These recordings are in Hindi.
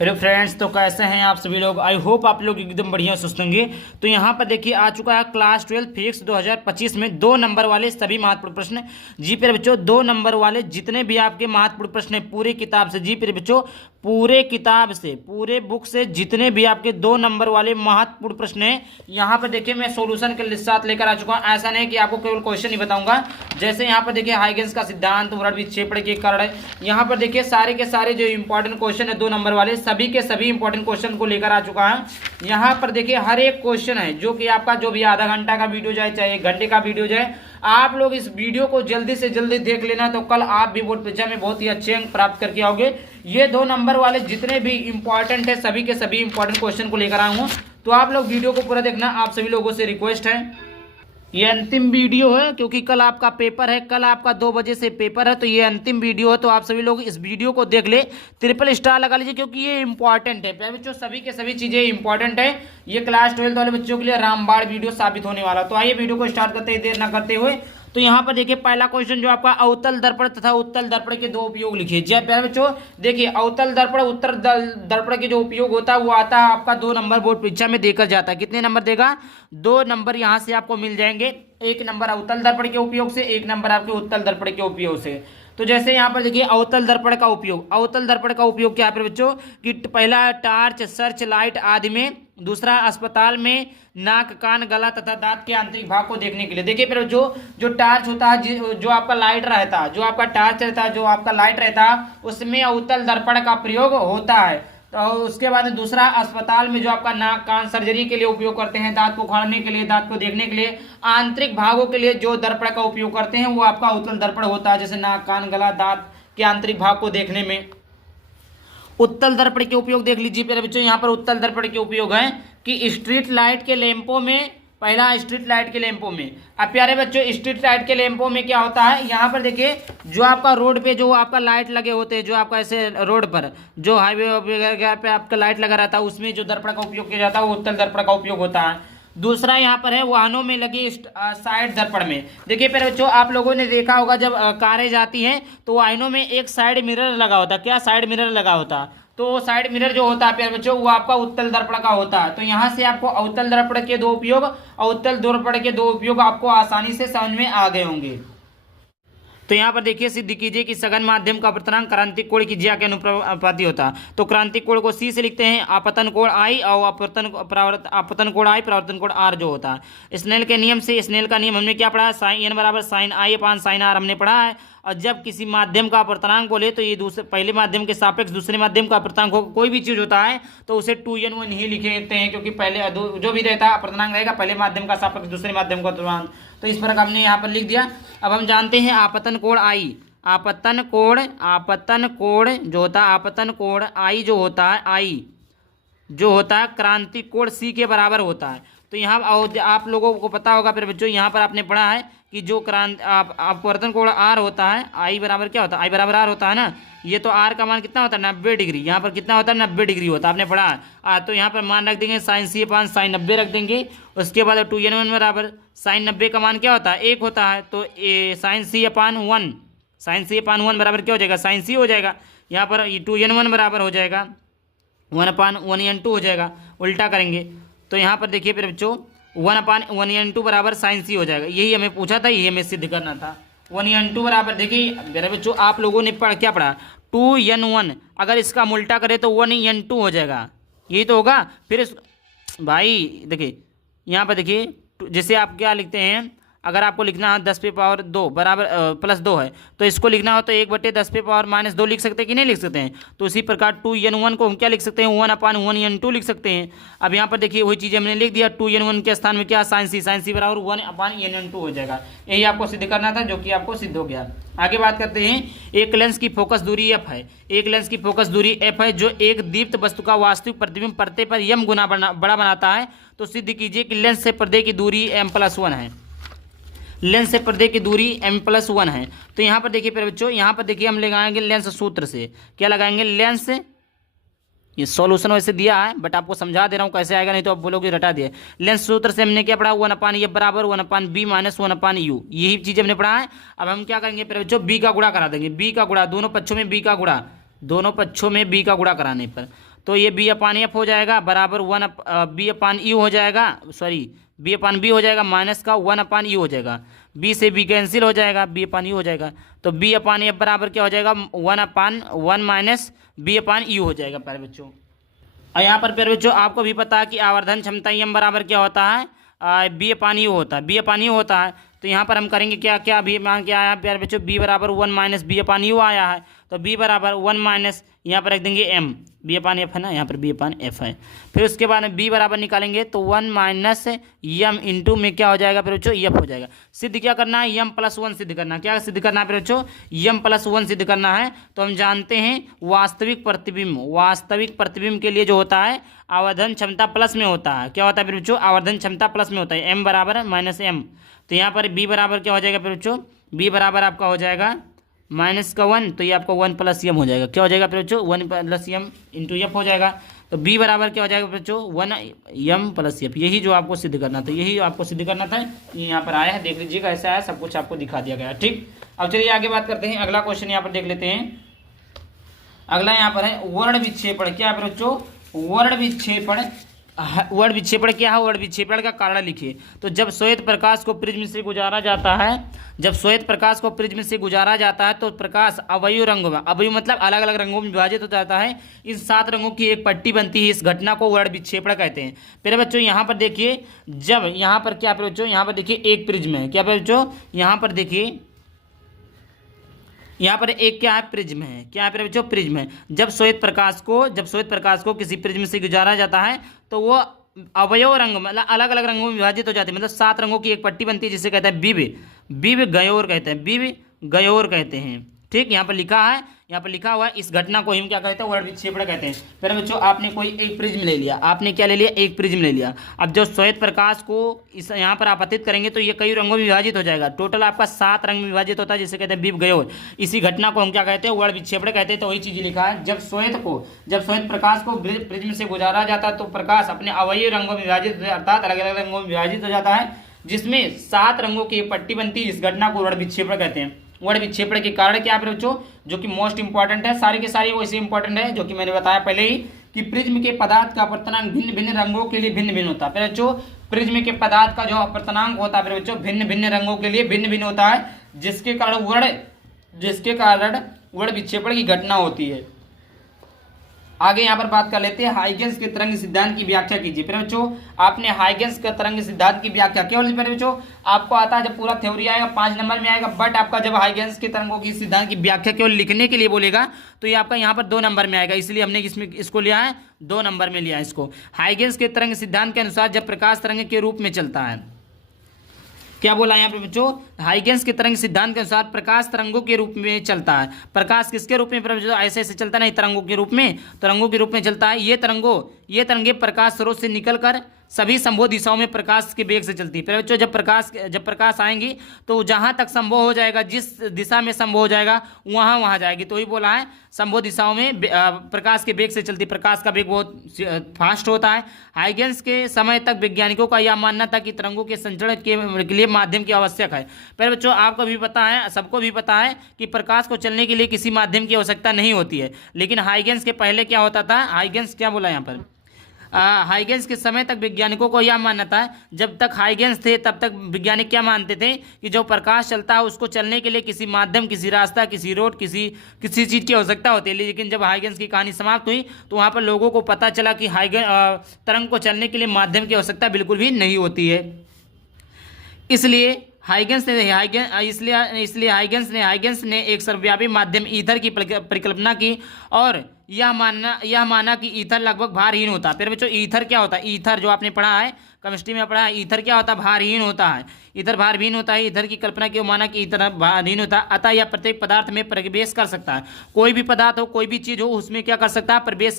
हेलो फ्रेंड्स, तो कैसे हैं आप सभी लोग। आई होप आप लोग एकदम बढ़िया सुस्त होंगे। तो यहाँ पर देखिए आ चुका है क्लास 12 फिजिक्स 2025 में 2 नंबर वाले सभी महत्वपूर्ण प्रश्न। जी प्यारे बच्चों, 2 नंबर वाले जितने भी आपके महत्वपूर्ण प्रश्न हैं पूरी किताब से। जी प्यारे बच्चों, पूरे किताब से, पूरे बुक से जितने भी आपके 2 नंबर वाले महत्वपूर्ण प्रश्न हैं, यहाँ पर देखिए मैं सॉल्यूशन के साथ लेकर आ चुका हूँ। ऐसा नहीं कि आपको केवल क्वेश्चन ही बताऊंगा। जैसे यहाँ पर देखिए हाइगेंस का सिद्धांत, वर्ड विक्षेपण के कारण, यहाँ पर देखिए सारे के सारे जो इंपॉर्टेंट क्वेश्चन है 2 नंबर वाले, सभी के सभी इंपॉर्टेंट क्वेश्चन को लेकर आ चुका है। यहाँ पर देखिए हर एक क्वेश्चन है जो कि आपका जो भी आधा घंटा का वीडियो जाए चाहे 1 घंटे का वीडियो जाए, आप लोग इस वीडियो को जल्दी से जल्दी देख लेना, तो कल आप भी बोर्ड परीक्षा में बहुत ही अच्छे अंक प्राप्त करके आओगे। ये 2 नंबर वाले जितने भी इंपॉर्टेंट है सभी के सभी इंपॉर्टेंट क्वेश्चन को लेकर आऊँ, तो आप लोग वीडियो को पूरा देखना। आप सभी लोगों से रिक्वेस्ट है, ये अंतिम वीडियो है क्योंकि कल आपका पेपर है, कल आपका 2 बजे से पेपर है, तो ये अंतिम वीडियो है। तो आप सभी लोग इस वीडियो को देख ले, ट्रिपल स्टार लगा लीजिए क्योंकि ये इंपॉर्टेंट है प्यारे बच्चों, सभी के सभी चीजें इंपॉर्टेंट है। ये क्लास 12 वाले बच्चों के लिए रामबाण वीडियो साबित होने वाला। तो आइए वीडियो को स्टार्ट करते ही देर न करते हुए। तो यहाँ पर देखिए पहला क्वेश्चन जो आपका अवतल दर्पण तथा उत्तल दर्पण के 2 उपयोग लिखिए। जी प्यारे बच्चों, देखिए अवतल दर्पण उत्तल दर्पण के जो उपयोग होता है वो आता है आपका 2 नंबर बोर्ड परीक्षा में देकर जाता है। कितने नंबर देगा? 2 नंबर यहाँ से आपको मिल जाएंगे। 1 नंबर अवतल दर्पण के उपयोग से, 1 नंबर आपके उत्तल दर्पण के उपयोग से। तो जैसे यहाँ पर देखिए अवतल दर्पण का उपयोग, अवतल दर्पण का उपयोग क्या है बच्चों कि पहला टार्च, सर्च लाइट आदि में, दूसरा अस्पताल में नाक, कान, गला तथा दांत के आंतरिक भाग को देखने के लिए। देखिए फिर जो टार्च होता है, जो आपका लाइट रहता है, जो आपका टार्च रहता है, जो आपका लाइट रहता है, उसमें अवतल दर्पण का प्रयोग होता है। तो उसके बाद दूसरा, अस्पताल में जो आपका नाक, कान सर्जरी के लिए उपयोग करते हैं, दांत को उखाड़ने के लिए, दांत को देखने के लिए, आंतरिक भागों के लिए जो दर्पण का उपयोग करते हैं वो आपका उत्तल दर्पण होता है, जैसे नाक, कान, गला, दांत के आंतरिक भाग को देखने में। उत्तल दर्पण के उपयोग देख लीजिए प्यारे बच्चों, यहाँ पर उत्तल दर्पण के उपयोग है कि स्ट्रीट लाइट के लैंपों में, पहला स्ट्रीट लाइट के लैंपों में। अब प्यारे बच्चों स्ट्रीट लाइट के लैंपों में क्या होता है, यहाँ पर देखिए जो आपका रोड पे जो आपका लाइट लगे होते हैं, जो आपका ऐसे रोड पर जो हाईवे वगैरह पे आपका लाइट लगा रहता है, उसमें जो दर्पण का उपयोग किया जाता है वो उत्तल दर्पण का उपयोग होता है। दूसरा यहाँ पर है वाहनों में लगी साइड दर्पण में। देखिए प्यारे बच्चों, आप लोगों ने देखा होगा जब कारें जाती हैं तो वाहनों में एक साइड मिरर लगा होता है। क्या साइड मिरर लगा होता है? तो साइड मिरर जो होता है प्यारे बच्चों वो आपका उत्तल दर्पण का होता है। तो यहाँ से आपको अवतल दर्पण के 2 उपयोग और उत्तल दर्पण के 2 उपयोग आपको आसानी से समझ में आ गए होंगे। तो यहाँ पर देखिए सिद्ध कीजिए कि सघन माध्यम का अपवर्तनांक क्रांतिक कोण की ज्या के अनुपाती होता है। तो क्रांतिक कोण को C से लिखते हैं, आपतन कोण I और आपतन कोण I, परावर्तन कोण R जो होता है। स्नेल के नियम से, स्नेल का नियम हमने क्या पढ़ा है, साइन N बराबर sine I upon sine R हमने पढ़ा है। और जब किसी माध्यम का अपवर्तनांक बोले तो ये दूसरे पहले माध्यम के सापेक्ष दूसरे माध्यम का अपवर्तनांक हो, कोई भी चीज होता है तो उसे 2n1 ही लिखते हैं, क्योंकि पहले जो भी रहता है अपवर्तनांक रहेगा पहले माध्यम का सापेक्ष दूसरे माध्यम का अपवर्तनांक। तो इस पर हमने यहाँ पर लिख दिया। अब हम जानते हैं आपतन कोण I, आपतन कोण जो होता है, आपतन कोण I जो होता है, I जो होता है क्रांतिक कोण C के बराबर होता है। तो यहाँ आप लोगों को पता होगा फिर बच्चों, यहाँ पर आपने पढ़ा है कि जो अपवर्तन कोण R होता है, I बराबर क्या होता है, I बराबर R होता है ना। ये तो R का मान कितना होता है, 90 डिग्री। यहाँ पर कितना होता है, 90 डिग्री होता है, आपने पढ़ा है। तो यहाँ पर मान रख देंगे साइन C अपान साइन 90 रख देंगे। उसके बाद 2n1 बराबर साइन 90 का मान क्या होता है, 1 होता है। तो साइन C अपान 1, साइन C अपान 1 बराबर क्या हो जाएगा, साइन C हो जाएगा। यहाँ पर 2n1 बराबर हो जाएगा 1/1n2 हो जाएगा, उल्टा करेंगे तो यहाँ पर देखिए फिर बच्चों 1/1n2 बराबर साइन C हो जाएगा। यही हमें पूछा था, यही हमें सिद्ध करना था। 1n2 बराबर, देखिए मेरे बच्चों आप लोगों ने क्या पढ़ा, 2n1 अगर इसका उल्टा करें तो 1n2 हो जाएगा, यही तो होगा। फिर भाई देखिए यहाँ पर देखिए, जैसे आप क्या लिखते हैं, अगर आपको लिखना है 10 पे पावर 2 बराबर प्लस 2 है, तो इसको लिखना हो तो 1/10 पे पावर -2 लिख सकते हैं कि नहीं लिख सकते हैं। तो इसी प्रकार 2n1 को हम क्या लिख सकते हैं, 1/1n2 लिख सकते हैं। अब यहाँ पर देखिए वही चीज़ हमने लिख दिया, 2n1 के स्थान में क्या, साइन C बराबर 1/n2 हो जाएगा। यही आपको सिद्ध करना था, जो कि आपको सिद्ध हो गया। आगे बात करते हैं, एक लेंस की फोकस दूरी f है, एक लेंस की फोकस दूरी f है जो एक दीप्त वस्तु का वास्तविक प्रतिबिंब पर्दे पर m गुना बड़ा बनाता है। तो सिद्ध कीजिए कि लेंस से पर्दे की दूरी m+1 है, लेंस से पर्दे की दूरी m+1 है। तो यहाँ पर देखिए प्यारे बच्चों, यहाँ पर देखिए हम लगाएंगे लेंस सूत्र से, क्या लगाएंगे, लेंस, ये सॉल्यूशन वैसे दिया है बट आपको समझा दे रहा हूँ कैसे आएगा, नहीं तो आप बोलोगे रटा दिए। लेंस सूत्र से हमने क्या पढ़ा, 1/f बराबर 1/b माइनस 1/u, यही चीज़ हमने पढ़ा है। अब हम क्या करेंगे प्यारे बच्चों, b का गुणा करा देंगे, b का गुणा, दोनों पक्षों में b का गुणा, दोनों पक्षों में b का गुणा कराने पर तो ये बी अपान एफ हो जाएगा बराबर बी अपान यू हो जाएगा, सॉरी बी अपान बी हो जाएगा माइनस का 1 अपान यू हो जाएगा, बी से बी कैंसिल हो जाएगा, बी अपान यू हो जाएगा। तो बी अपान एफ बराबर क्या हो जाएगा 1 अपान 1 माइनस बी अपान यू हो जाएगा प्यारे बच्चों। और यहाँ पर प्यारे बच्चों आपको भी पता है कि आवर्धन क्षमता एम बराबर क्या होता है, बी अपान यू होता है, बी अपान यू होता है। तो यहाँ पर हम करेंगे क्या क्या, बी मान क्या आया प्यारे बच्चों, बी बराबर 1 माइनस बी अपान यू आया है, तो बी बराबर 1 माइनस यहाँ पर रख देंगे एम, बी अपान एफ है ना, यहाँ पर बी अपान एफ है। फिर उसके बाद में बी बराबर निकालेंगे तो 1 माइनस एम इंटू में क्या हो जाएगा प्यारे बच्चों, एफ हो जाएगा। सिद्ध क्या करना है, एम प्लस 1 सिद्ध करना है। क्या सिद्ध करना है प्यारे बच्चों, एम प्लस 1 सिद्ध करना है। तो हम जानते हैं वास्तविक प्रतिबिंब के लिए जो होता है आवर्धन क्षमता प्लस में होता है। क्या होता है प्यारे बच्चों, आवर्धन क्षमता प्लस में होता है, एम बराबर माइनस एम। तो यहाँ पर बी बराबर क्या हो जाएगा प्यारे बच्चों, बी बराबर आपका हो जाएगा माइनस का 1, तो ये आपका 1 प्लस एम हो जाएगा। क्या हो जाएगा प्यारे बच्चों, 1 प्लस एम इंटू एफ हो जाएगा। तो बी बराबर क्या हो जाएगा बच्चों, 1 एम प्लस एफ। यही जो आपको सिद्ध करना था, यही आपको सिद्ध करना था, ये यहाँ पर आया है, देख लीजिएगा ऐसा है, सब कुछ आपको दिखा दिया गया है। ठीक, अब चलिए आगे बात करते हैं, अगला क्वेश्चन यहाँ पर देख लेते हैं। अगला यहाँ पर है वर्ण विक्षेपण। क्या है बच्चों, वर्ण विक्षेपण क्या है, वर्ण विक्षेपण का कारण लिखिए। तो जब श्वेत प्रकाश को प्रिज्म से गुजारा जाता है, तो प्रकाश अवयव रंगों में, अवयव मतलब अलग अलग रंगों में विभाजित हो जाता है। इन 7 रंगों की एक पट्टी बनती है, इस घटना को वर्ण विक्षेपण कहते हैं। मेरे बच्चों यहाँ पर देखिए, जब यहाँ पर क्या बच्चों, यहाँ पर देखिए एक प्रिज्म है। क्या बच्चों, यहाँ पर देखिए, यहाँ पर एक क्या है, प्रिज्म है। क्या है बच्चों, प्रिज्म है। जब श्वेत प्रकाश को किसी प्रिज्म से गुजारा जाता है तो वो अवयव रंग मतलब अलग अलग रंगों में विभाजित हो जाती है, मतलब 7 रंगों की एक पट्टी बनती है, जिसे कहते हैं बीब गयोर कहते हैं। ठीक, यहाँ पर लिखा हुआ है, इस घटना को हम क्या कहते हैं, वर्ण विक्षेपण कहते हैं। फिर बच्चों आपने कोई एक प्रिज्म ले लिया, एक प्रिज्म ले लिया। अब जो श्वेत प्रकाश को इस यहाँ पर आपतित करेंगे तो ये कई रंगों में विभाजित हो जाएगा। टोटल आपका 7 रंग में विभाजित होता है, जिसे कहते हैं बीब गयोर। इसी घटना को हम क्या कहते हैं, वर्ण विक्षेपण कहते हैं। तो वही चीज लिखा है, जब श्वेत प्रकाश को प्रिज्म से गुजारा जाता है तो प्रकाश अपने अवयव रंगों में विभाजित, अर्थात अलग अलग रंगों में विभाजित हो जाता है, जिसमें 7 रंगों की पट्टी बनती है। इस घटना को वर्ण विक्षेपण कहते हैं। वर्ण विक्षेपण के कारण क्या है बच्चों, जो कि मोस्ट इंपॉर्टेंट है, सारी के सारी वैसे इंपॉर्टेंट है, जो कि मैंने बताया पहले ही कि प्रिज्म के पदार्थ का अपवर्तनांक भिन्न भिन्न रंगों के लिए भिन्न भिन्न होता है। बच्चों प्रिज्म के पदार्थ का जो अपवर्तनांक होता है बच्चों भिन्न भिन्न रंगों के लिए भिन्न भिन्न होता है, जिसके कारण वर्ण विक्षेपण की घटना होती है। आगे यहाँ पर बात कर लेते हैं, हाइगेंस के तरंग सिद्धांत की व्याख्या कीजिए। फिर बच्चों आपने हाइगेंस के तरंग सिद्धांत की व्याख्या केवल बच्चों आपको आता है, जब पूरा थ्योरी आएगा 5 नंबर में आएगा, बट आपका जब हाइगेंस के तरंगों की सिद्धांत की व्याख्या केवल लिखने के लिए बोलेगा तो ये आपका यहाँ पर 2 नंबर में आएगा, इसलिए हमने इसको लिया है 2 नंबर में लिया है इसको। हाइगेंस के तरंग सिद्धांत के अनुसार जब प्रकाश तरंग के रूप में चलता है, क्या बोला यहाँ पे बच्चों, हाइगेंस के तरंग सिद्धांत के अनुसार प्रकाश तरंगों के रूप में चलता है। प्रकाश किसके रूप में, ऐसे ऐसे चलता नहीं, तरंगों के रूप में चलता है। ये तरंगे प्रकाश स्रोत से निकलकर सभी संभव दिशाओं में प्रकाश के वेग से चलती है। बच्चों जब प्रकाश आएंगी तो जहां तक संभव हो जाएगा, जिस दिशा में संभव हो जाएगा वहां जाएगी। तो ही बोला है संभव दिशाओं में प्रकाश के वेग से चलती, प्रकाश का वेग बहुत फास्ट होता है। हाइगेंस के समय तक वैज्ञानिकों का यह मानना था कि तरंगों के संचरण के लिए माध्यम की आवश्यक है। पर बच्चों आपको भी पता है, सबको भी पता है कि प्रकाश को चलने के लिए किसी माध्यम की आवश्यकता नहीं होती है, लेकिन हाइगेंस के पहले क्या होता था, हाइगेंस क्या बोला यहाँ पर, हाइगेंस के समय तक वैज्ञानिकों को यह मानना था, जब तक हाइगेंस थे तब तक वैज्ञानिक क्या मानते थे कि जो प्रकाश चलता है उसको चलने के लिए किसी माध्यम, किसी रास्ता, किसी रोड, किसी चीज़ की आवश्यकता होती है। लेकिन जब हाइगेंस की कहानी समाप्त हुई तो वहाँ पर लोगों को पता चला कि तरंग को चलने के लिए माध्यम की आवश्यकता बिल्कुल भी नहीं होती है। इसलिए हाइगेंस ने एक सर्वव्यापी माध्यम ईथर की परिकल्पना की और यह माना कि ईथर लगभग भारहीन होता है। फिर बच्चों ईथर क्या होता है, ईथर जो आपने पढ़ा है केमिस्ट्री में पढ़ा है, ईथर क्या होता है, भारहीन होता है। ईथर भारहीन होता है, ईथर की कल्पना की माना कि ईथर भारहीन होता है, अतः यह प्रत्येक पदार्थ में प्रवेश कर सकता है। कोई भी पदार्थ हो, कोई भी चीज़ हो, उसमें क्या कर सकता है, प्रवेश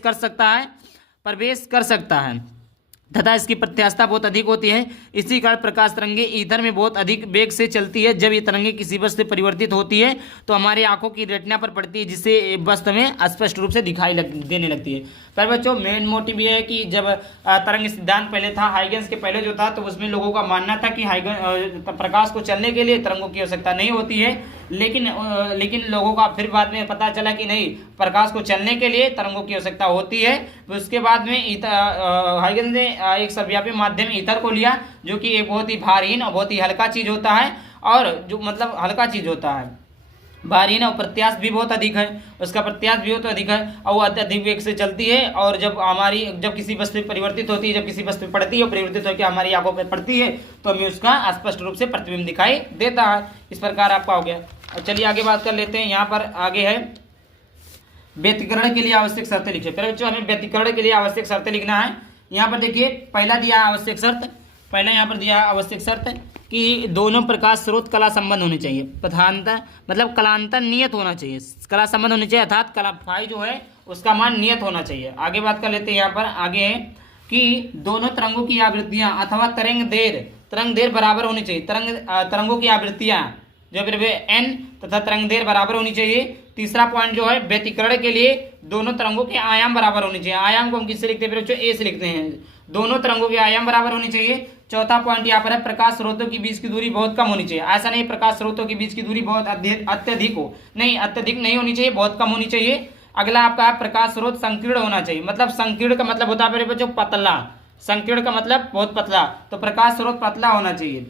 कर सकता है। तथा इसकी प्रत्यास्थता बहुत अधिक होती है। इसी कारण प्रकाश तरंगे ईथर में बहुत अधिक वेग से चलती है। जब ये तरंगे किसी वस्तु से परिवर्तित होती है तो हमारी आंखों की रेटिना पर पड़ती है, जिससे वस्तु में स्पष्ट रूप से देने लगती है। पर बच्चों मेन मोटिव ये है कि जब तरंग सिद्धांत पहले था, हाइगेंस के पहले जो था, तो उसमें लोगों का मानना था कि प्रकाश को चलने के लिए तरंगों की आवश्यकता नहीं होती है, लेकिन लोगों का फिर बाद में पता चला कि नहीं, प्रकाश को चलने के लिए तरंगों की आवश्यकता होती है। उसके बाद में हाइगेंस ने एक सर्वव्यापी माध्यम ईथर को लिया, जो कि एक बहुत ही भारहीन और बहुत ही हल्का चीज होता है, और जो मतलब हल्का चीज होता है, भारीन और प्रत्याश भी बहुत अधिक है, उसका प्रत्याश भी बहुत अधिक है और वो अधिक वेग से चलती है। और जब किसी वस्तु परिवर्तित होती है, जब किसी वस्तु पड़ती है और परिवर्तित होकर हमारी आंखों पर पड़ती है, तो हमें उसका स्पष्ट रूप से प्रतिबिंब दिखाई देता है। इस प्रकार आपका हो गया। और चलिए आगे बात कर लेते हैं। यहाँ पर आगे है व्यतिकरण के लिए आवश्यक शर्तें लिखिए। पहले बच्चों हमें व्यतिकरण के लिए आवश्यक शर्तें लिखना है। यहाँ पर देखिए पहला दिया आवश्यक शर्त, पहला यहाँ पर दिया आवश्यक शर्त कि दोनों प्रकाश स्रोत कला संबंध होने चाहिए। प्रधानतः मतलब कलांतर नियत होना चाहिए, कला संबंध होने चाहिए, अर्थात कला फाई जो है उसका मान नियत होना चाहिए। आगे बात कर लेते हैं। यहाँ पर आगे है कि दोनों तरंगों की आवृत्तियां अथवा तरंग देर बराबर होनी चाहिए। तरंगों की आवृत्तियां जो फिर एन तथा तरंग देर बराबर होनी चाहिए। तीसरा पॉइंट जो है व्यतिकरण के लिए दोनों तरंगों के आयाम बराबर होने चाहिए। आयाम को हम किससे लिखते हैं फिर बच्चों? ए से लिखते हैं। दोनों तरंगों के आयाम बराबर होनी चाहिए। चौथा पॉइंट यहाँ पर है प्रकाश स्रोतों के बीच की दूरी बहुत कम होनी चाहिए। ऐसा नहीं प्रकाश स्रोतों के बीच की दूरी बहुत अत्यधिक हो, नहीं, अत्यधिक नहीं होनी चाहिए, बहुत कम होनी चाहिए। अगला आपका प्रकाश स्रोत संकीर्ण होना चाहिए। मतलब संकीर्ण का मतलब होता है मेरे बच्चों पतला, संकीर्ण का मतलब बहुत पतला, तो प्रकाश स्रोत पतला होना चाहिए।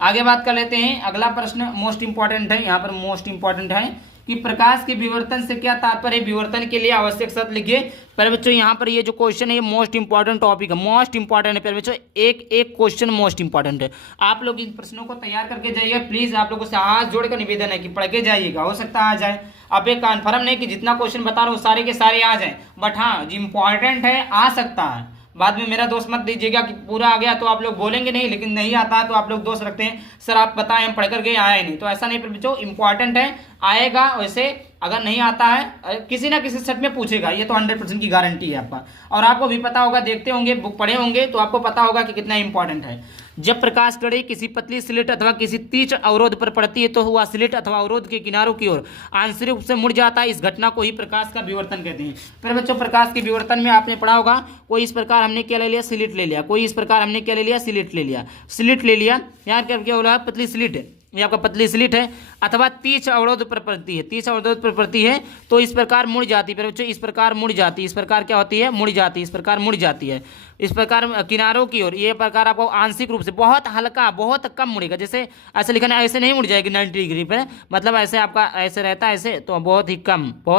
आगे बात कर लेते हैं। अगला प्रश्न मोस्ट इंपॉर्टेंट है, यहाँ पर मोस्ट इंपॉर्टेंट है कि प्रकाश के विवर्तन से क्या तात्पर्य है? विवर्तन के लिए आवश्यक शर्त लिखिए। पहले बच्चों यहाँ पर ये जो क्वेश्चन है ये मोस्ट इंपॉर्टेंट टॉपिक है, मोस्ट इंपॉर्टेंट है। पहले बच्चों एक एक क्वेश्चन मोस्ट इंपॉर्टेंट है। आप लोग इन प्रश्नों को तैयार करके जाइए प्लीज। आप लोगों से हाथ जोड़ कर निवेदन है कि पढ़ के जाइएगा, हो सकता है आ जाए। आप एक कन्फर्म नहीं कि जितना क्वेश्चन बता रहा हूँ सारे के सारे आ जाए, बट हाँ जो इंपॉर्टेंट है आ सकता है। बाद में मेरा दोष मत दीजिएगा कि पूरा आ गया तो आप लोग बोलेंगे नहीं, लेकिन नहीं आता है तो आप लोग दोष रखते हैं, सर आप बताएं हम पढ़ कर गए आया ही नहीं। तो ऐसा नहीं बच्चों, इंपॉर्टेंट है, आएगा। वैसे अगर नहीं आता है किसी ना किसी सेट में पूछेगा, ये तो 100% की गारंटी है आपका। और आपको भी पता होगा, देखते होंगे, बुक पढ़े होंगे, तो आपको पता होगा कि कितना इंपॉर्टेंट है। जब प्रकाश कड़ी किसी पतली स्लिट अथवा किसी तीक्ष्ण अवरोध पर पड़ती है तो वह स्लिट अथवा अवरोध के किनारों की ओर आंशिक रूप से मुड़ जाता है। इस घटना को ही प्रकाश का विवर्तन कहते हैं। फिर बच्चों प्रकाश के विवर्तन में आपने पढ़ा होगा, कोई इस प्रकार हमने क्या ले लिया, स्लिट ले लिया, कोई इस प्रकार हमने क्या ले लिया, स्लिट ले लिया, स्लिट ले लिया। यहाँ क्या बोला, पतली स्लिट है, ये आपका पतली स्लिट है, अथवा तीक्ष्ण अवरोध पर पड़ती है, तीक्ष्ण अवरोध पर पड़ती है तो इस प्रकार मुड़ जाती है। बच्चों इस प्रकार मुड़ जाती है, इस प्रकार क्या होती है, मुड़ जाती है, इस प्रकार मुड़ जाती है, इस प्रकार किनारों की ओर। ये प्रकार आपको आंशिक रूप से बहुत हल्का, बहुत कम मुड़ेगा। जैसे ऐसे लिखना, ऐसे नहीं मुड़ जाएगी 90 डिग्री पे, मतलब ऐसे आपका ऐसे रहता है, ऐसे तो बहुत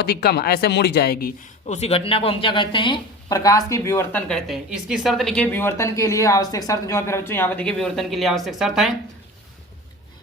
ही कम ऐसे मुड़ जाएगी। उसी घटना को हम क्या कहते हैं, प्रकाश के विवर्तन कहते हैं। इसकी शर्त लिखिए, विवर्तन के लिए आवश्यक शर्त जो है फिर बच्चों यहाँ पर देखिए, विवर्तन के लिए आवश्यक शर्त है,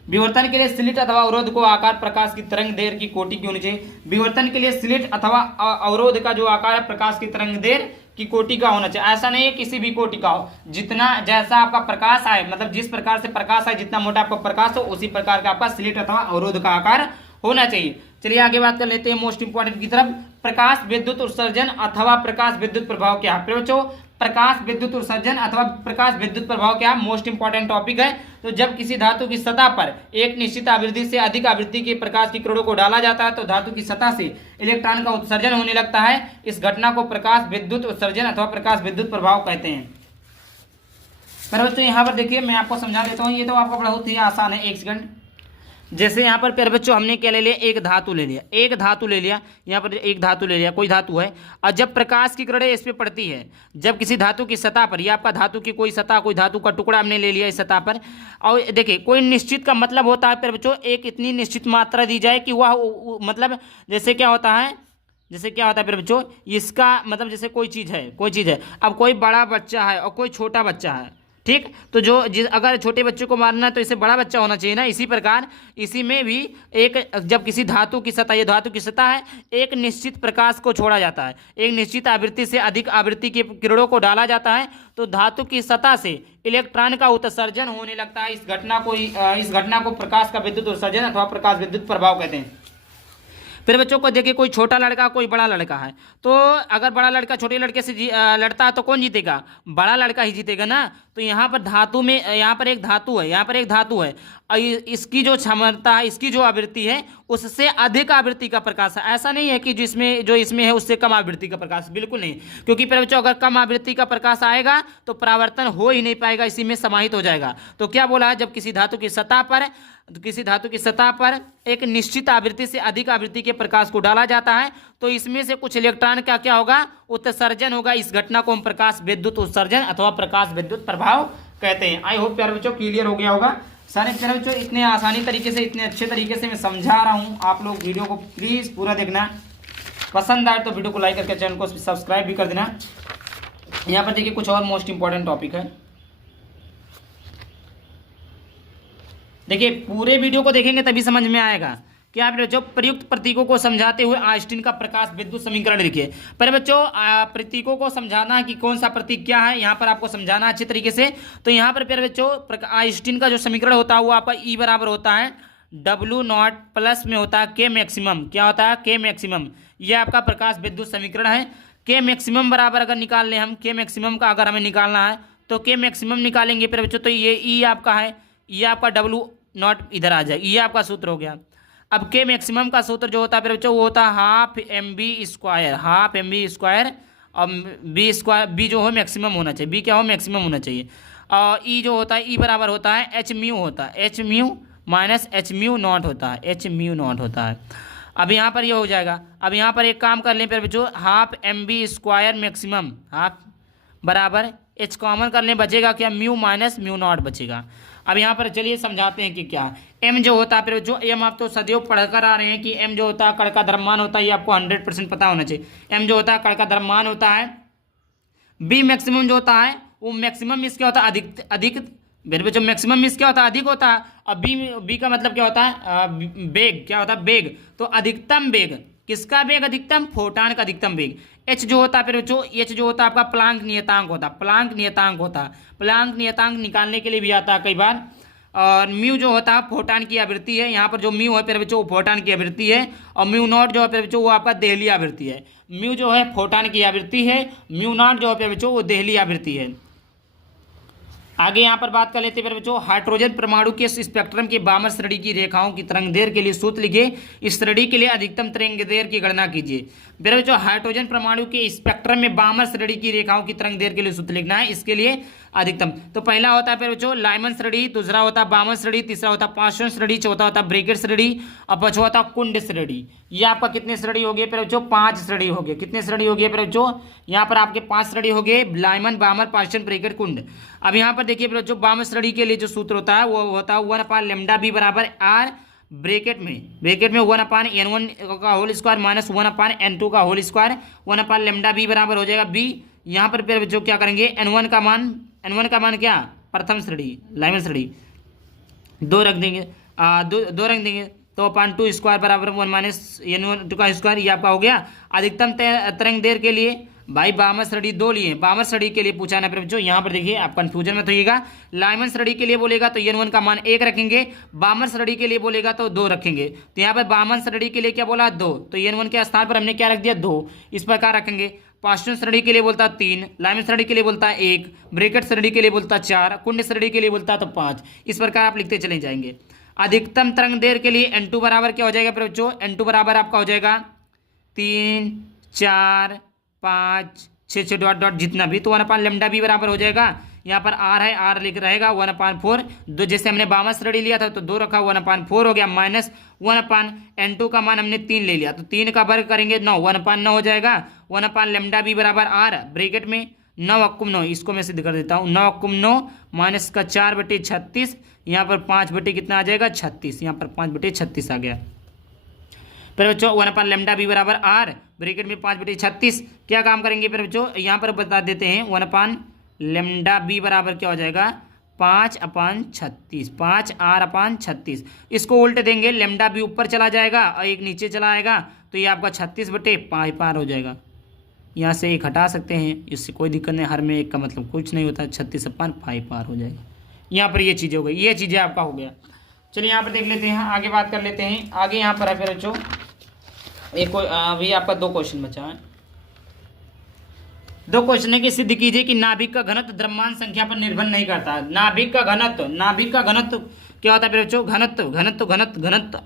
विवर्तन के लिए स्लिट अथवा अवरोध को आकार प्रकाश की तरंग देर की कोटि की होनी चाहिए। विवर्तन के लिए स्लिट अथवा अवरोध का जो आकार है प्रकाश की तरंग देर की कोटि का होना चाहिए। ऐसा नहीं है किसी भी कोटि का हो, जितना जैसा आपका प्रकाश आए, मतलब जिस प्रकार से प्रकाश आए, जितना मोटा आपका प्रकाश हो, उसी प्रकार का आपका स्लिट अथवा अवरोध का आकार होना चाहिए। चलिए आगे बात कर लेते हैं मोस्ट इंपॉर्टेंट की तरफ। प्रकाश विद्युत उत्सर्जन अथवा प्रकाश विद्युत प्रभाव क्या है? बच्चों प्रकाश विद्युत उत्सर्जन अथवा प्रकाश विद्युत प्रभाव क्या है, मोस्ट इंपॉर्टेंट टॉपिक है। तो जब किसी धातु की सतह पर एक निश्चित आवृत्ति से अधिक आवृत्ति के प्रकाश की किरणों को डाला जाता है तो धातु की सतह से इलेक्ट्रॉन का उत्सर्जन होने लगता है। इस घटना को प्रकाश विद्युत उत्सर्जन अथवा प्रकाश विद्युत प्रभाव कहते हैं। पर बच्चों यहाँ पर देखिए मैं आपको समझा देता हूँ, ये तो आपका बहुत ही आसान है। 1 सेकंड। जैसे यहाँ पर प्यारे बच्चों हमने क्या ले लिया, एक धातु ले लिया, यहाँ पर एक धातु ले लिया, कोई धातु है, और जब प्रकाश की किरणें इस पे पड़ती है, जब किसी धातु की सतह पर, यह आपका धातु की कोई सतह, कोई धातु का टुकड़ा हमने ले लिया इस सतह पर, और देखिए कोई निश्चित का मतलब होता है प्यारे बच्चों, एक इतनी निश्चित मात्रा दी जाए कि वह मतलब जैसे क्या होता है फिर बच्चों, इसका मतलब जैसे कोई चीज़ है, अब कोई बड़ा बच्चा है और कोई छोटा बच्चा है, ठीक, तो अगर छोटे बच्चे को मारना है तो इसे बड़ा बच्चा होना चाहिए ना। इसी प्रकार इसी में भी जब किसी धातु की सतह, ये धातु की सतह है, एक निश्चित प्रकाश को छोड़ा जाता है, एक निश्चित आवृत्ति से अधिक आवृत्ति की किरणों को डाला जाता है तो धातु की सतह से इलेक्ट्रॉन का उत्सर्जन होने लगता है। इस घटना को प्रकाश का विद्युत उत्सर्जन अथवा प्रकाश विद्युत प्रभाव कहते हैं। फिर बच्चों को देखिए, कोई छोटा लड़का कोई बड़ा लड़का है, तो अगर बड़ा लड़का छोटे लड़के से लड़ता है तो कौन जीतेगा? बड़ा लड़का ही जीतेगा ना। तो यहाँ पर धातु में, यहाँ पर एक धातु है, यहाँ पर एक धातु है, और इसकी जो क्षमता है, इसकी जो आवृत्ति है, उससे अधिक आवृत्ति का प्रकाश है। ऐसा नहीं है कि जो इसमें है उससे कम आवृत्ति का प्रकाश, बिल्कुल नहीं। क्योंकि फिर बच्चों अगर कम आवृत्ति का प्रकाश आएगा तो परावर्तन हो ही नहीं पाएगा, इसी में समाहित हो जाएगा। तो क्या बोला है, जब किसी धातु की सतह पर एक निश्चित आवृत्ति से अधिक आवृत्ति के प्रकाश को डाला जाता है तो इसमें से कुछ इलेक्ट्रॉन का क्या होगा? उत्सर्जन होगा। इस घटना को हम प्रकाश विद्युत उत्सर्जन अथवा प्रकाश विद्युत प्रभाव कहते हैं। आई होप प्यारे बच्चों क्लियर हो गया होगा। सारे प्यारे बच्चों इतने आसानी तरीके से, इतने अच्छे तरीके से मैं समझा रहा हूँ, आप लोग वीडियो को प्लीज पूरा देखना। पसंद आए तो वीडियो को लाइक करके चैनल को सब्सक्राइब भी कर देना। यहाँ पर देखिए कुछ और मोस्ट इंपॉर्टेंट टॉपिक है। देखिए पूरे वीडियो को देखेंगे तभी समझ में आएगा। क्या आप जो प्रयुक्त प्रतीकों को समझाते हुए आइंस्टीन का प्रकाश विद्युत समीकरण लिखिए। पर बच्चों प्रतीकों को समझाना है कि कौन सा प्रतीक क्या है, यहाँ पर आपको समझाना अच्छे तरीके से। तो यहाँ पर प्यारे बच्चों आइंस्टीन का जो समीकरण होता है वो आपका ई बराबर होता है W0 प्लस में होता है के मैक्सिमम। क्या होता है? के मैक्सिमम। ये आपका प्रकाश विद्युत समीकरण है। के मैक्सिमम बराबर अगर निकाल लें हम, के मैक्सिमम का अगर हमें निकालना है तो के मैक्सिमम निकालेंगे प्यारे बच्चों, तो ये ई आपका है, ये आपका W0 इधर आ जाए, ये आपका सूत्र हो गया। अब के मैक्सिमम का सूत्र जो होता है बच्चों वो होता है हाफ एम बी स्क्वायर, और बी जो हो मैक्सिमम होना चाहिए, बी क्या हो? मैक्सिमम होना चाहिए। और ई जो होता है, ई बराबर होता है एच म्यू होता है, H mu minus H mu naught होता है, एच म्यू नॉट होता है। अब यहाँ पर ये हो जाएगा। अब यहाँ पर एक काम कर लें फिर बच्चों, half M B square maximum half बराबर एच कॉमन कर लें, बचेगा क्या? म्यू माइनस म्यू नॉट बचेगा। अब यहाँ पर चलिए समझाते हैं कि क्या है। एम जो होता है फिर जो एम आप तो सदैव पढ़कर आ रहे हैं कि एम जो होता है कण का द्रव्यमान होता है, ये आपको 100% पता होना चाहिए। एम जो होता है कण का द्रव्यमान होता है। बी मैक्सिमम जो होता है वो मैक्सिमम इसका होता है अधिक मेरे बच्चों, मैक्सिमम मीन्स क्या होता है? अधिक होता है। और बी का मतलब क्या होता है? वेग। क्या होता है? वेग। तो अधिकतम वेग, किसका वेग? अधिकतम फोटान का अधिकतम वेग। एच जो होता है फिर बच्चों, एच जो होता है आपका प्लांक नियतांक होता है, प्लांक नियतांक निकालने के लिए भी आता है कई बार। और म्यू जो होता है फोटान की आवृत्ति है। यहाँ पर जो म्यू है फिर बच्चों वो फोटान की आवृत्ति है, और म्यू नॉट जो है फिर बच्चों वो आपका देहली आवृत्ति है। म्यू जो है फोटान की आवृत्ति है, म्यू नॉट जो है फिर बच्चों वो देहली आवृत्ति है। आगे यहाँ पर बात कर लेते हैं बच्चों, हाइड्रोजन परमाणु के स्पेक्ट्रम के वामन श्रेणी की रेखाओं की तरंगदैर्घ्य के लिए सूत्र लिखिए। इस श्रेणी के लिए अधिकतम तरंगदैर्घ्य की गणना कीजिए। मेरे बच्चों हाइड्रोजन परमाणु के स्पेक्ट्रम में वामन श्रेणी की रेखाओं की तरंगदैर्घ्य के लिए सूत्र लिखना है, इसके लिए अधिकतम। तो पहला होता है फिर बच्चों लाइमन श्रेणी, दूसरा होता है वामन श्रेणी, तीसरा होता है पार्श्वन श्रेणी, चौथा होता है ब्रैकेट श्रेणी, और पांचवा होता है कुंड श्रेणी। ये आपका कितने श्रेणी हो गए फिर बच्चों? 5 श्रेणी हो गए। कितने श्रेणी हो गए फिर बच्चों? यहाँ पर आपके 5 श्रेणी हो गए, लाइमन, वामन, पार्श्वन, ब्रैकेट, कुंड। अब यहाँ पर देखिए फिर बच्चों वामन श्रेणी के लिए जो सूत्र होता है वो होता है 1/λ बी बराबर आर ब्रैकेट में 1/n1 का होल स्क्वायर माइनस 1/n2 का होल स्क्वायर, 1/λ बी बराबर हो जाएगा बी। यहाँ पर फिर बच्चों क्या करेंगे? n1 का मान क्या? प्रथम श्रेणी, लाइमन श्रेणी, 2 रख देंगे, 2 रख देंगे, तो अपान 2 स्क्वायर बराबर 1 माइनस n1 का स्क्वायर, ये आपका हो गया। अधिकतम तरंगदैर्घ्य के लिए भाई वामन श्रेणी 2 लिए, वामन श्रेणी के लिए पूछा ना फिर बच्चों। यहाँ पर देखिए आप कंफ्यूजन मत होइएगा। लाइमन श्रेणी के लिए बोलेगा तो n1 का मान 1 रखेंगे, वामन श्रेणी के लिए बोलेगा तो 2 रखेंगे। तो यहाँ पर वामन श्रेणी के लिए क्या बोला? 2, तो n1 के स्थान पर हमने क्या रख दिया? 2। इस प्रकार रखेंगे। पार्श्वन श्रेणी के लिए बोलता 3, लाइमन श्रेणी के लिए बोलता 1, ब्रैकेट श्रेणी के लिए बोलता 4, कुंड श्रेणी के लिए बोलता तो 5। इस प्रकार आप लिखते चले जाएंगे। अधिकतम तरंगदैर्घ्य के लिए n2 बराबर क्या हो जाएगा फिर बच्चों? n2 बराबर आपका हो जाएगा 3, 4, 5, 6 डॉट डॉट जितना भी, तो 1/λ बी बराबर हो जाएगा। यहाँ पर आर है, आर लिख रहेगा 1/4। दो जैसे हमने वामन श्रेणी लिया था तो 2 रखा, 1/4 हो गया, माइनस 1/n2 का मान हमने 3 ले लिया तो 3 का वर्ग करेंगे 9, 1/9 हो जाएगा। 1/λ बी बराबर आर ब्रैकेट में 9 अक्कुम 9, इसको मैं सिद्ध कर देता हूँ। 9 अक्कुम 9 माइनस का 4/36, यहाँ पर 5 कितना आ जाएगा? 36, यहाँ पर 5/36 आ गया। फिर बच्चों 1/λ बी बराबर आर ब्रैकेट में 5/36। क्या काम करेंगे फिर बच्चों? यहाँ पर बता देते हैं 1/λ बी बराबर क्या हो जाएगा? 5/36, 5r/36। इसको उल्टे देंगे, लैम्डा बी ऊपर चला जाएगा और एक नीचे चला आएगा, तो ये आपका 36/5 हो जाएगा। यहाँ से एक हटा सकते हैं, इससे कोई दिक्कत नहीं, हर में एक का मतलब कुछ नहीं होता, 36/5 हो जाएगा। यहाँ पर ये चीज़ें हो गई, ये चीज़ें आपका हो गया। चलिए यहाँ पर देख लेते हैं, आगे बात कर लेते हैं। आगे यहाँ पर है फिर बच्चों अभी आपका 2 क्वेश्चन बचा है। 2 क्वेश्चन है कि सिद्ध कीजिए कि नाभिक का घनत्व द्रव्यमान संख्या पर निर्भर नहीं करता। नाभिक का घनत्व क्या होता है फिर बच्चों? घनत्व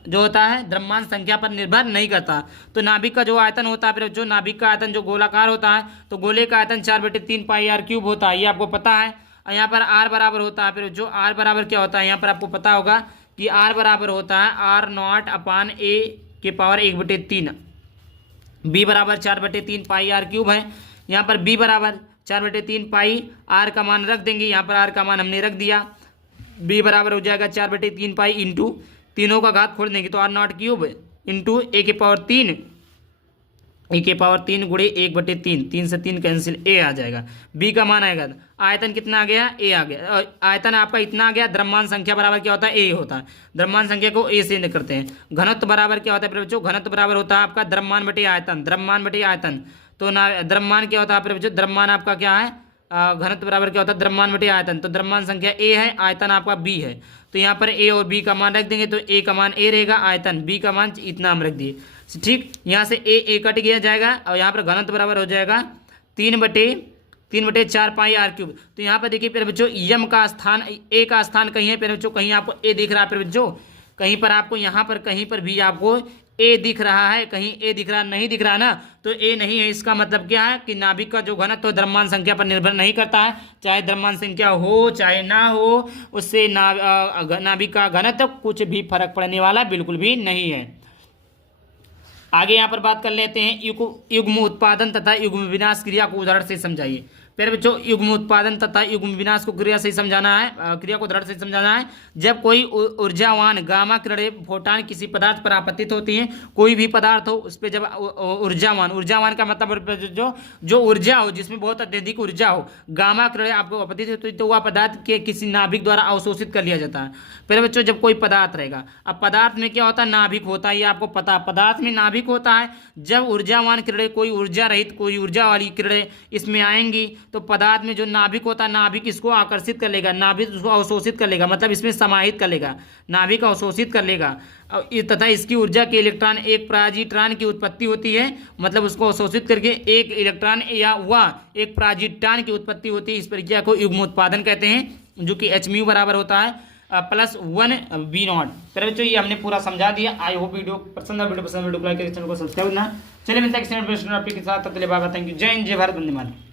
जो होता है द्रव्यमान संख्या पर निर्भर नहीं करता। तो नाभिक का जो आयतन होता है फिर बच्चों, नाभिक का आयतन जो गोलाकार होता है, तो गोले का आयतन 4/3 पाई आर क्यूब होता है, ये आपको पता है। और यहाँ पर आर बराबर होता है फिर जो आर बराबर क्या होता है, यहाँ पर आपको पता होगा कि आर बराबर होता है R0/A⁴ बी बराबर 4/3 पाई आर क्यूब है। यहाँ पर बी बराबर 4/3 पाई, आर का मान रख देंगे, यहाँ पर आर का मान हमने रख दिया। बी बराबर हो जाएगा 4/3 पाई इंटू तीनों का घात खोल देंगे तो R0³ इंटू A⁴ गुणे 1/3, 3 से 3 कैंसिल, ए आ जाएगा। बी का मान आएगा, आयतन कितना आ गया? ए आ गया। आयतन आपका इतना आ गया। द्रव्यमान संख्या बराबर क्या होता है? ए होता है। द्रव्यमान संख्या को ए से करते हैं। घनत्व बराबर क्या होता है बच्चों? घनत्व बराबर होता है आपका द्रव्यमान बटे आयतन। तो ना द्रव्यमान क्या होता है बच्चों? द्रव्यमान आपका क्या है? घनत्व बराबर क्या होता है? द्रव्यमान बटे आयतन। तो द्रव्यमान संख्या ए है, आयतन आपका बी है। तो यहाँ पर ए और बी का मान रख देंगे तो ए का मान ए रहेगा, आयतन बी का मान इतना हम रख दिए। ठीक, यहाँ से ए कट गया जाएगा और यहाँ पर घनत्व बराबर हो जाएगा 3/4 पाई आर क्यूब। तो यहाँ पर देखिए प्यारे बच्चों, यम का स्थान, ए का स्थान कहीं है प्यारे बच्चों? कहीं आपको ए दिख रहा है प्यारे बच्चों? कहीं पर आपको यहाँ पर कहीं पर भी आपको ए दिख रहा है? कहीं ए दिख रहा नहीं दिख रहा ना, तो ए नहीं है। इसका मतलब क्या है कि नाभिक का जो घनत्व तो द्रव्यमान संख्या पर निर्भर नहीं करता है। चाहे द्रव्यमान संख्या हो चाहे ना हो, उससे नाभिक का घनत्व कुछ भी फर्क पड़ने वाला बिल्कुल भी नहीं है। आगे यहाँ पर बात कर लेते हैं युग्म उत्पादन तथा युग्म विनाश क्रिया को उदाहरण से समझाइए। फिर बच्चों, युग्म उत्पादन तथा युग्म विनाश को क्रिया से समझाना है, क्रिया को उदाहरण से समझाना है। जब कोई ऊर्जावान गामा किरणें फोटान किसी पदार्थ पर आपतित होती हैं, कोई भी पदार्थ हो उस पर जब ऊर्जावान का मतलब जो ऊर्जा हो, जिसमें बहुत अत्यधिक ऊर्जा हो, गामा किरणें आपको आपतित होती है, तो वह पदार्थ के किसी नाभिक द्वारा अवशोषित कर लिया जाता है। फिर बच्चों, जब कोई पदार्थ रहेगा, अब पदार्थ में क्या होता है? नाभिक होता है, ये आपको पता है। पदार्थ में नाभिक होता है। जब ऊर्जावान किरणें, कोई ऊर्जा रहित कोई ऊर्जा वाली किरणें इसमें आएंगी, तो पदार्थ में जो नाभिक होता है, नाभिक इसको आकर्षित कर लेगा, नाभिक उसको अवशोषित कर लेगा, मतलब इसमें समाहित कर लेगा, नाभिक अवशोषित कर लेगा। तथा इसकी ऊर्जा के इलेक्ट्रॉन, एक पराजिट्रॉन की उत्पत्ति होती है, मतलब उसको अवशोषित करके एक इलेक्ट्रॉन या वह एक पराजिट्रॉन की उत्पत्ति होती है। इस प्रक्रिया को युग्म उत्पादन कहते हैं, जो कि hμ बराबर होता है +1 V0। फिर बच्चों, ये हमने पूरा समझा दिया। आई होप वीडियो पसंद है। वीडियो को लाइक करके चैनल को सब्सक्राइब करना। चलिए मिलता है किसी नए प्रश्न के साथ, तब तक के लिए बाय बाय। Thank you. जय हिंद, जय भारत, वंदे मातरम।